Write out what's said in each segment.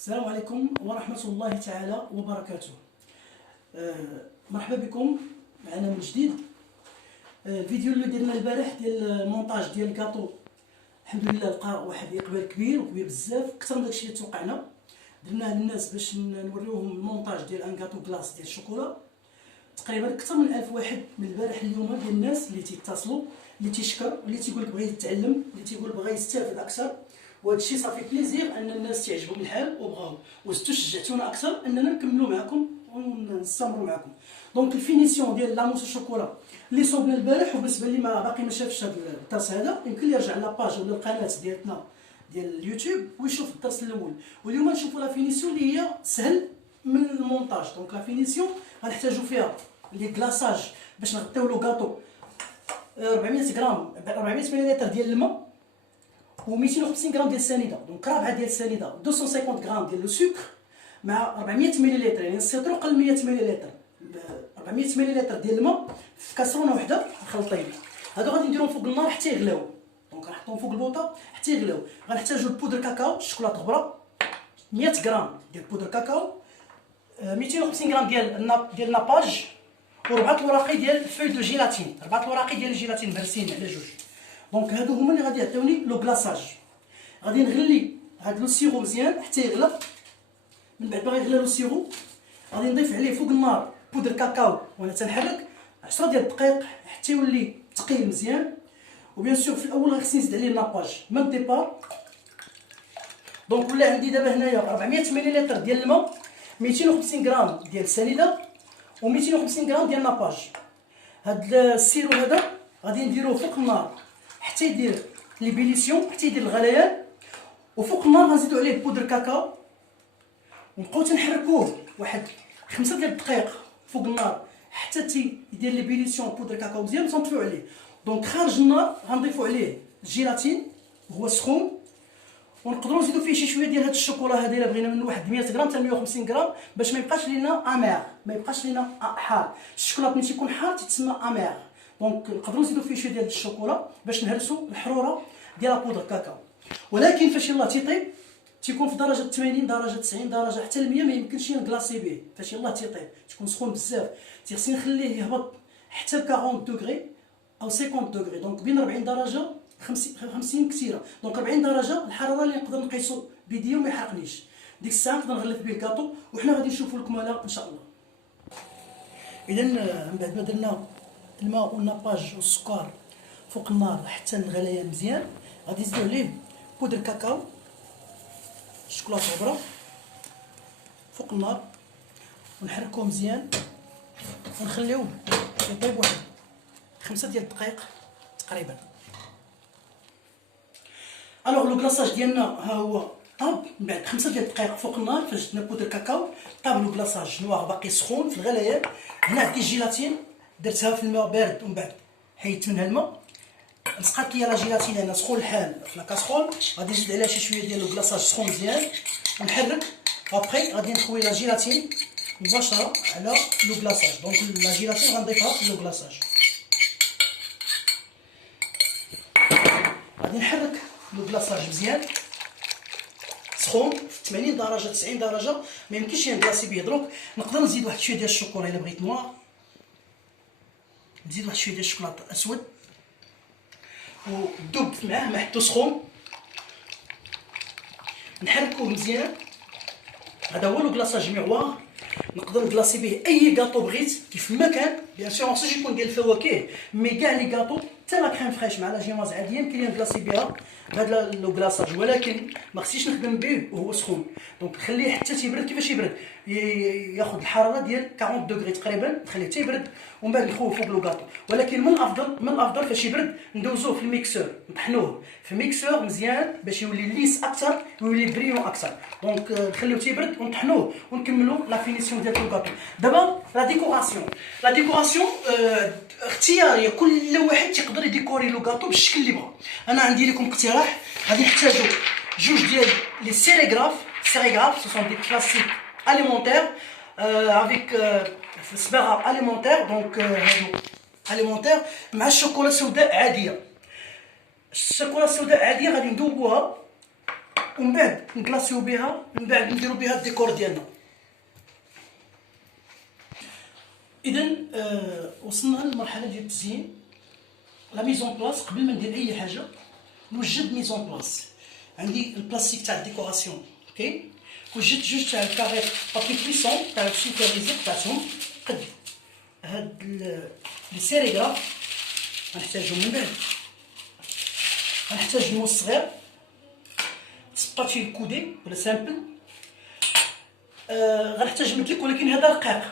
السلام عليكم ورحمة الله تعالى وبركاته. مرحبا بكم معنا من جديد. الفيديو اللي درنا البارح ديال المونتاج ديال الكاطو الحمد لله لقى واحد الاقبال كبير بزاف، اكثر من داكشي اللي توقعنا. درناه للناس باش نوريوهم المونتاج ديال ان كاطو كلاص ديال الشوكولا. تقريبا اكثر من 1000 واحد من البارح اليوم ديال الناس اللي تيتصلوا، اللي تيشكر، اللي تيقول لك بغى يتعلم، اللي تيقول بغى يستافد اكثر. وهذا الشيء صافي بليزير ان الناس تعجبهم الحال وبغاو وزدتوا شجعتونا اكثر اننا نكملوا معكم ونستمروا معكم. دونك الفينيسيون ديال لاموس الشوكولا اللي صوبنا البارح، وبالنسبه اللي باقي ما شافش هذا الدرس هذا يمكن لي يرجع لاباج ولا القناه ديالنا ديال اليوتيوب ويشوف الدرس الاول. واليوم نشوفوا لا فينيسيون اللي هي سهل من المونتاج. دونك لا فينيسيون غنحتاجوا فيها لي كلاصاج باش نغطيو لو كاطو 400 غرام 400 ملل ديال الماء و250 غرام ديال السنيده. دونك رابعه ديال السنيده، 250 غرام ديال لو سكر مع 400 ملل، يعني السيترو قل 100 ملل، 400 ملل ديال الماء في كاسرونه وحده مخلطين. هادو غادي نديرهم فوق النار حتى يغلاو. دونك غنحطهم فوق البوطه حتى يغلاو. غنحتاجو البودر كاكاو، الشوكولاط غبره، 100 غرام ديال بودر كاكاو، 250 غرام ديال ناباج، وربعه الوراقي ديال فوي دو جيلاتين، ربعه الوراقي ديال الجيلاتين مهرسين على جوج. دونك هادو هما اللي غادي يعطيوني لو كلاصاج. غادي نغلي هاد لو سيرو مزيان حتى يغلى. من بعد ما يغلى لو سيرو غادي نضيف عليه فوق النار بودر كاكاو وانا تنحرك 10 ديال الدقائق حتى يولي ثقيل مزيان. وبيان سور في الاول خصني نزيد عليه لاباج من ديبار. دونك ولا عندي دابا هنايا 400 ملل ديال الماء، 250 غرام ديال السنيده و250 غرام ديال لاباج. هاد السيرو هذا غادي نديروه فوق النار حتى يدير ليبيليسيون، حتى يدير الغليان. وفوق النار غنزيدو عليه بودر كاكاو ونبقاو تنحركوه واحد 5 ديال الدقائق فوق النار حتى يدير ليبيليسيون بودر كاكاو مزيان وتنطفيو عليه. دونك خارج النار غنضيفو عليه الجيلاتين وهو سخون، ونقدروا نزيدو فيه شي شويه ديال هاد الشوكولا هذه الا بغينا منه واحد 100 غرام حتى 150 غرام باش ما يبقاش لينا امير، ما يبقاش لينا حار. الشوكولا ملي تيكون حار تيتسمى امير. دونك نقدروا نزيدو فيه شويه ديال الشوكولا باش نهرسوا الحروره ديال بودر كاكاو. ولكن فاش يلاه تيطيب تيكون في درجه 80 درجه 90 درجه حتى ل 100، ما يمكنش نكلاصي به. فاش يلاه تيطيب تيكون سخون بزاف، تيخصني نخليه يهبط حتى ل 40 دوغري او 50 دوغري. دونك بين 40 درجه 50 كثيره. دونك 40 درجه الحراره اللي نقدر نقيسو بيديا وما يحرقنيش. ديك الساعه نقدر نغلف به الكاطو وحنا غادي نشوفوا الكماله ان شاء الله. اذا من بعد ما درنا الماء والناباج والسكر فوق النار حتى الغليان مزيان، غادي نزيدو عليه بودر كاكاو، الشوكولاط غبره فوق النار ونحركوه مزيان ونخليوه يطيب واحد 5 ديال الدقائق تقريبا. الوغ لو كلاصاج ديالنا ها هو طاب من بعد 5 ديال الدقائق فوق النار. فاش درنا بودر كاكاو طاب لو كلاصاج نوار باقي سخون في الغليان. هنا عندي الجيلاتين درتها في الماء بارد ومن بعد حيدت منها الماء. مسقات ليا لا جيلاتين هنا سخون الحال في لاكاسرول. غادي نزيد عليها شي شويه ديال لو كلاصاج سخون مزيان ونحرك. ابخي غادي نخوي لا جيلاتين مباشره على لو كلاصاج. دونك لا جيلاتين غنضيفها في لو كلاصاج. غادي نحرك لو كلاصاج مزيان سخون في 80 درجه 90 درجه، ما يمكنش نكلاصي به دروك. نقدر نزيد واحد شويه ديال الشوكولا الا بغيت نوار، نزيد واحد شويه ديال الشوكولاط اسود ودوب معاه ما حطو سخون. نحركوه مزيان. هذا هو لو كلاصاج معوار. نقدر نكلاصي به اي كاطو بغيت كيف ما كان. بيان سور مخصوش يكون ديال الفواكه، مي كاع لي كاطو حتى لا كريم فريش مع لا جيماز عاديه يمكن لي نكلاصي بها بهذا لو كلاصاج، ولكن ما خصنيش نخدم به وهو سخون. دونك نخليه حتى تيبرد. كيفاش يبرد؟ ياخذ الحراره ديال 40 دوغري تقريبا، نخليه حتى يبرد ومن بعد نخوه فوق لو كاطو. ولكن من الافضل فاش يبرد ندوزوه في الميكسور، نطحنوه في ميكسور مزيان باش يولي ليس اكثر ويولي بريون اكثر. دونك نخليوه تيبرد ونطحنوه ونكملوا لا فينيسيون ديال لو كاطو. دابا لا ديكوراسيون اختياريه، كل واحد تيقدر يديكوري لو كاطو بالشكل اللي بغا. انا عندي لكم اقتراح. غادي نحتاجو جوج ديال لي سيريغراف سو سون دي كلاسيك اليمونتير افيك صباغه اليمونتير. دونك هادو اليمونتير مع الشوكولا السوداء عاديه. الشوكولا السوداء عاديه غادي ندوبوها ومن بعد نكلاصيو بها، من بعد نديرو بها الديكور ديالنا. اذا وصلنا للمرحله ديال التزيين، لا ميزون بلاص. قبل ما ندير اي حاجه نوجد ميزون بلاص. عندي البلاستيك تاع الديكوراسيون، اوكي، وجدت جوج تاع الكاريط بابي كليسون تاع السوبرفيزور تاعهم قد هاد لي سيريغراف. غنحتاجو من بعد غنحتاج الموس صغير، سباتشي كودي ولا سامبل. غنحتاج مدلك ولكن هذا رقيق،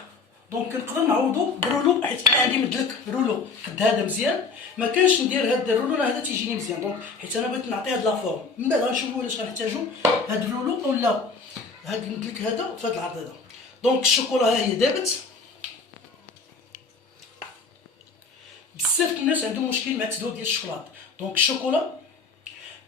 دونك نقدر نعوضو برولو، حيت انا عندي مدلك رولو قد هذا مزيان. ما كانش ندير هذا الرولو هذا تيجيني مزيان، دونك حيت انا بغيت نعطي هاد لافورم. من بعد غنشوفو واش غنحتاجو هاد الرولو ولا هاد المدلك هذا في هاد العرض هذا. دونك الشوكولا ها هي دابت. بزاف الناس عندهم مشكل مع التذوب ديال الشوكولات، دونك الشوكولا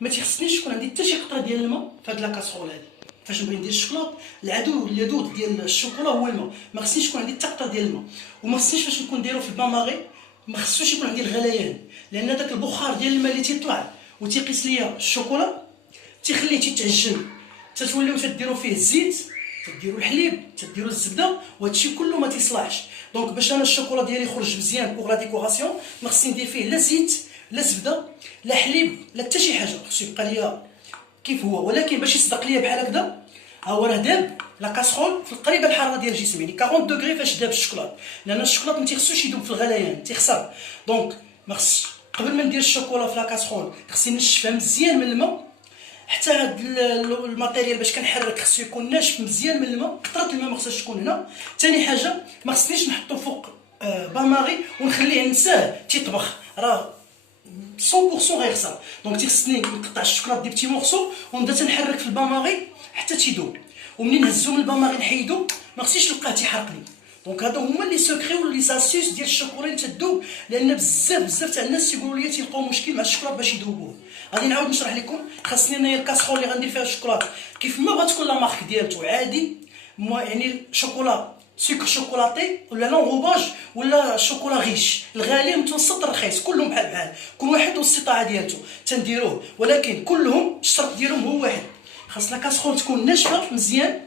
ما تيخصنيش يكون عندي حتى شي قطره ديال الماء في هاد لاكاسرول هادي. فاش نبغي ندير الشوكولات، العدو اللدود ديال الشوكولا هو الماء، ما خصنيش يكون عندي حتى قطره ديال الماء. وما خصنيش فاش نكون نديرو في البان ماغي ما خصوش يكون عندي الغليان، لان داك البخار ديال الماء اللي تيطلع وتيقيس ليا الشوكولا تيخليه تيتعجن، تتوليو تديروا فيه الزيت، تديروا الحليب، تديروا الزبده، وهادشي كله ما تيصلحش. دونك باش انا الشوكولا ديالي يخرج مزيان بوغ لا ديكوراسيون ما خصني ندير فيه لا زيت لا زبده لا حليب لا حتى شي حاجه، خصو يبقى ليا كيف هو. ولكن باش يصدق ليا بحال هكذا، ها هو راه داب لا كاسرول في القريبه الحراره ديال الجسم، يعني 40 دوغري فاش داب الشوكولات، لان الشوكولات ما تيخصوش يذوب في الغليان، تيخسر. دونك ما خصش قبل ما ندير الشوكولا في لا كاسرول خصني نشفها مزيان من الماء، حتى هاد الماتيريال باش كنحرك خصو يكون ناشف مزيان من الماء، قطره الماء ما خصهاش تكون هنا. ثاني حاجه ما خصنيش نحطو فوق باماغي ونخليه نساه تيطبخ، راه 100% غيخسر. دونك تيخصني نقطع الشوكولات دي بتي مورسو ونبدا تنحرك في الباماغي حتى تيذوب، ومنين نهزو من الباماغي نحيدو ما خصنيش نلقاه تيحرقني. دونك هادو هما لي سوكري ولا لي زاسيس ديال الشوكولا اللي تذوب، لان بزاف تاع الناس تيقولوا لي تيلقاو مشكل مع الشوكولات باش يذوبوه. غادي نعاود نشرح لكم. خاصني انايا الكاسرول اللي غندير فيها الشوكولات كيف ما بغات تكون لا مارك ديالته عادي، يعني شوكولا سكر شوكولاتي ولا لونغوباج ولا شوكولا غيش، الغالي المتوسط الرخيص، كلهم بحال كل واحد والاستطاعه ديالته تنديروه، ولكن كلهم الشرط ديالهم هو واحد، خاص لا كاسرول تكون ناشفه مزيان،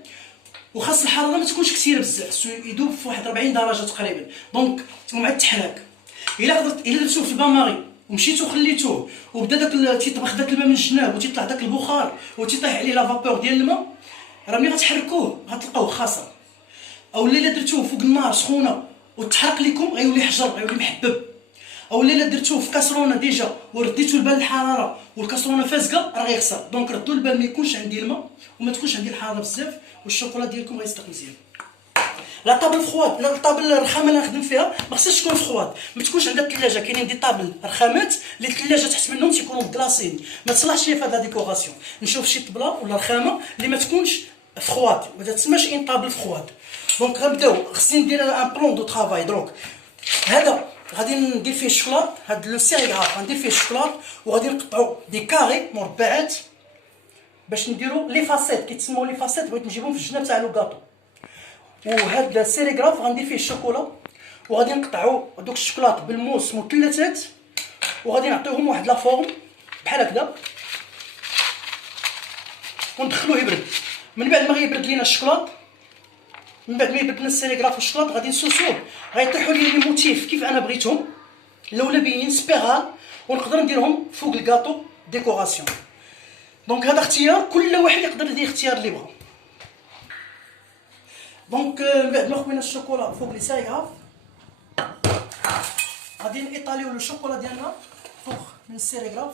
وخاص الحراره ما تكونش كثيره بزاف، خصو يذوب في واحد 40 درجه تقريبا. دونك ومع التحراك الا درتوه في الباماغي ومشيتو خليتوه وبدا داك تيطبخ داك الماء من الجناب وتيطلع داك البخار وتيطيح عليه لا فابور ديال الماء، راه ملي غتحركوه غتلقاوه خاسر. او الا درتوه فوق النار سخونه وتحرق لكم غيولي حجر، غيولي محبب. او الا درتوه في كاسرونه ديجا ورديتو البال الحراره والكاسرونه فازقه راه غيخسر. دونك ردوا البال ما يكونش عندي الماء وما تكونش عندي الحراره بزاف، والشوكولا ديالكم غيصدق مزيان. لا طابل فخواد، لا طابل الرخامه اللي نخدم فيها ما خصهاش تكون فخواد، ما تكونش عندها الثلاجه. كاينين دي طابل رخامات اللي الثلاجه تحت منهم تيكونوا كلاصين، ما تصلحش ليا في هاد لا ديكوراسيون. نشوف شي طبله ولا رخامه اللي ما تكونش فخواد، ما تسماش ان طابل فخواد. دونك غنبداو، خصني ندير ان بلون دو طرافاي. دونك هذا غادي ندير فيه الشوكولات، هاد لو سيريغراف غندير فيه الشوكولات وغادي نقطعو دي كاري مربعات باش نديرو لي فاسيت، كيتسموا لي فاسيت، بغيت نجيبهم في الجناب تاع لو كاطو. وهاد السيريغراف غندير فيه الشوكولا وغادي نقطعو دوك الشوكولات بالموس مثلثات وغادي نعطيوهم واحد لا فورم بحال هكذا وندخلوه يبرد. من بعد ما غيبرد لينا الشوكولات، من بعد ما يبرد لنا السيريغراف والشوكولات غادي نسوسوه، غيطيحوا لي لي موتيف كيف انا بغيتهم، اللولبيين سبيرال، ونقدر نديرهم فوق الكاطو ديكوراسيون. دونك هذا اختيار كل واحد يقدر يدير اختيار اللي بغا. دونك من بعد ما خوينا الشوكولا فوق لي سيريغراف غادي نيطاليو لو الشوكولا ديالنا فوق من السيريغراف.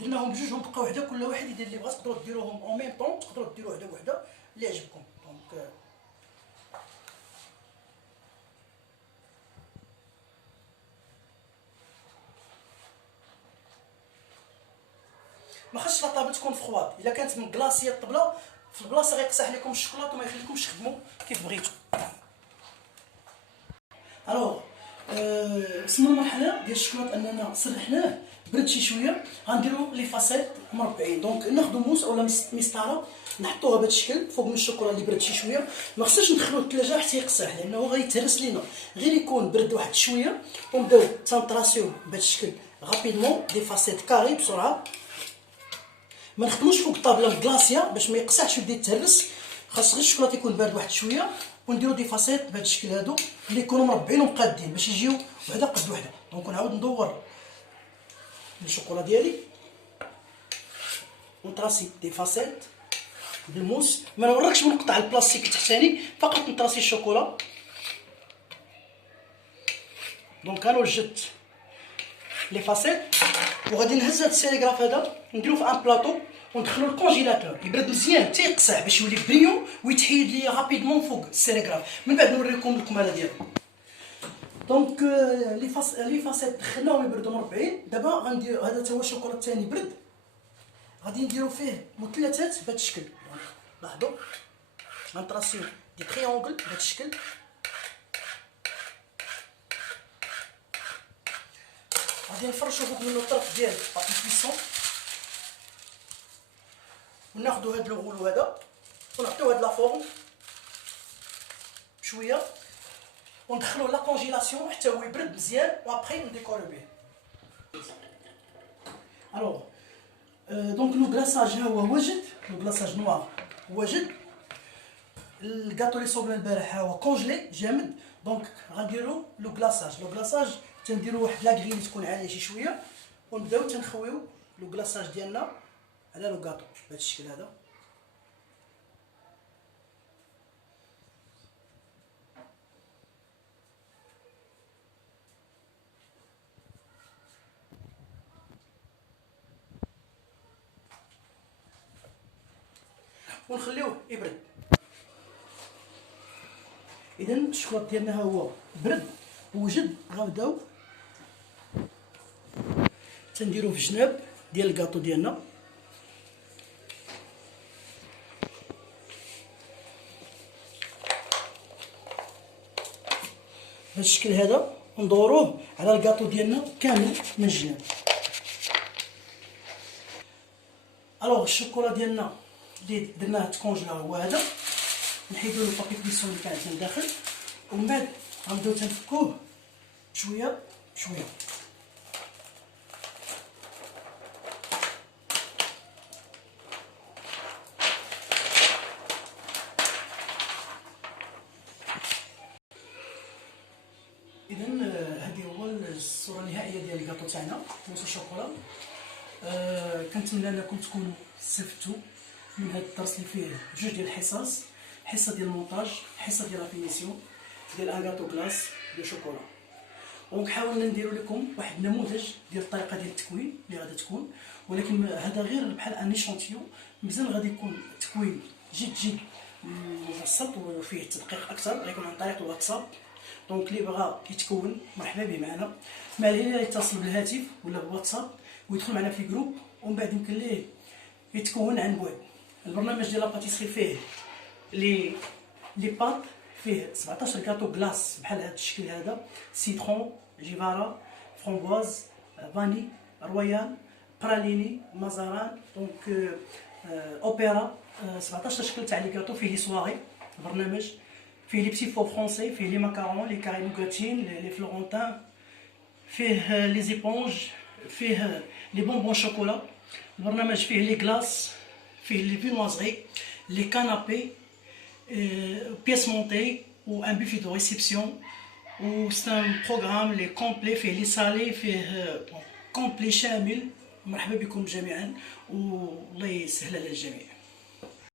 درناهم بجوج ونبقى وحده، كل واحد يدير اللي بغا، تقدروا ديروهم اون ميم طون، تقدروا ديروا وحده وحده اللي عجبكم. دونك ما خاصش لا طابل تكون فخواد، الا كانت من كلاصيه الطبله في البلاصه غيقصح لكم الشوكولات وما يخليكمش تخدموا كيف بغيتو. الوغ وصلنا للمرحله ديال الشوكولات اننا سرحناه برد شي شويه، غنديروا لي فاسيت مربعين. دونك ناخذوا موس اولا مسطره نحطوها بهذا الشكل فوق من الشوكولا اللي برد شي شويه، ما خصناش ندخلوه الثلاجه حتى يقصح لانه غيتهرس لينا، غير يكون برد واحد شويه ونبداو تنطراسيو بهذا الشكل غابيدمون دي فاسيت كاري بسرعه. ما نخدموش فوق الطابله الكلاصيه باش ما يقصحش ويبدا يتهرس. خاص غير الشوكولاط يكون بارد واحد شويه، ونديرو دي فاسيت بهذا الشكل هادو اللي يكونوا مربعين ومقادين باش يجيو وحده قد وحده. دونك نعاود ندور الشوكولا ديالي ونطراسي دي فاسيت بالموس. ما نوريكش بنقطع البلاستيك التحتاني، فقط نطراسي الشوكولا. دونك انا وجدت لي فاسيت وغادي نهز هاد السيريغراف هذا نديرو في ان بلاطو وندخلو الكونجيلاتور يبرد مزيان حتى يقصح باش يولي بريون ويتحيد لي رابيدمون فوق السيريغراف. من بعد نوريكم الكماله ديالو. دونك لي فاسيت دخلناهم يبردوا مربعين. دابا غندير هذا تا هو الشوكولا الثاني برد، غادي نديرو فيه مثلثات بهذا الشكل. لاحظوا غنطراسيو دي تريونغل بهذا الشكل. غادي نفرشو فوق منو الطرف ديال بابي كويسون وناخدو هاد الغلو هذا ونعطيو هاد لا فورم بشويه وندخلوه لا كونجيلاسيون حتى هو يبرد مزيان وابخي نديكورو به. الوغ دونك لو كلاصاج ها هو واجد، لو كلاصاج نوار واجد. الكاطو اللي صوبنا البارح ها هو كونجلي جامد. دونك غنديرو لو كلاصاج. لو كلاصاج تنديرو واحد لاكغي اللي تكون عاليه شي شويه ونبداو تنخويو لو كلاصاج ديالنا على لو كاطو بهذا الشكل هذا. ونخليوه يبرد. اذا الشوكولاط ديالنا ها هو برد وجد. غنبداو تنديروه في الجناب ديال الكاطو ديالنا بهذا الشكل هذا وندوروه على الكاطو ديالنا كامل من الجناب. الوغ الشوكولا ديالنا اللي درناه تكونجلا هو هذا. نحيدو لو بابي كويسون اللي كان عندنا داخل ومن بعد غنبداو تنفكوه شويه بشويه. اذا هذه هو الصوره النهائيه ديال الكاطو تاعنا موس الشوكولا. كنتمنى انكم تكونوا استفدتوا من هذا الدرس اللي فيه جوج ديال الحصص، حصه ديال المونتاج، حصه ديال لافينيسيون ديال ان كاطو كلاص دو شوكولا. دونك حاولنا نديرو لكم واحد النموذج ديال الطريقه ديال التكوين اللي غادي تكون، ولكن هذا غير بحال ان ايشونتيون. مزال غادي يكون تكوين جد مبسط وفيه تدقيق اكثر، غيكون عن طريق الواتساب. دونك اللي بغى يتكون مرحبا به معنا، ما عليه الا يتصل بالهاتف ولا بالواتساب ويدخل معنا في جروب ومن بعد يمكن ليه يتكون عن بعد. البرنامج ديال لاباتيسري فيه لي بات، فيه 17 كاطو كلاص بحال هذا الشكل هذا: سيترون، جيفارا، فرامبواز، فاني، رويال، براليني، مازاران. دونك اوبيرا. 17 شكل تاع لي كاطو. فيه لي سواغي البرنامج، فيه لي بتي فو فرونسي، فيه لي ماكارون، لي كاري نوغاتين، لي فلورنتان، فيه لي زيبونج، فيه لي بونبون شوكولا. البرنامج فيه لي كلاص، فيه لي فينوازغي، لي كانابي، بيس مونتي و ان بوفي دو ريسبسيون. و سي ان بروغرام لي كومبلي، فيه لي سالي، فيه كومبلي شامل. مرحبا بكم جميعا والله يسهل على الجميع.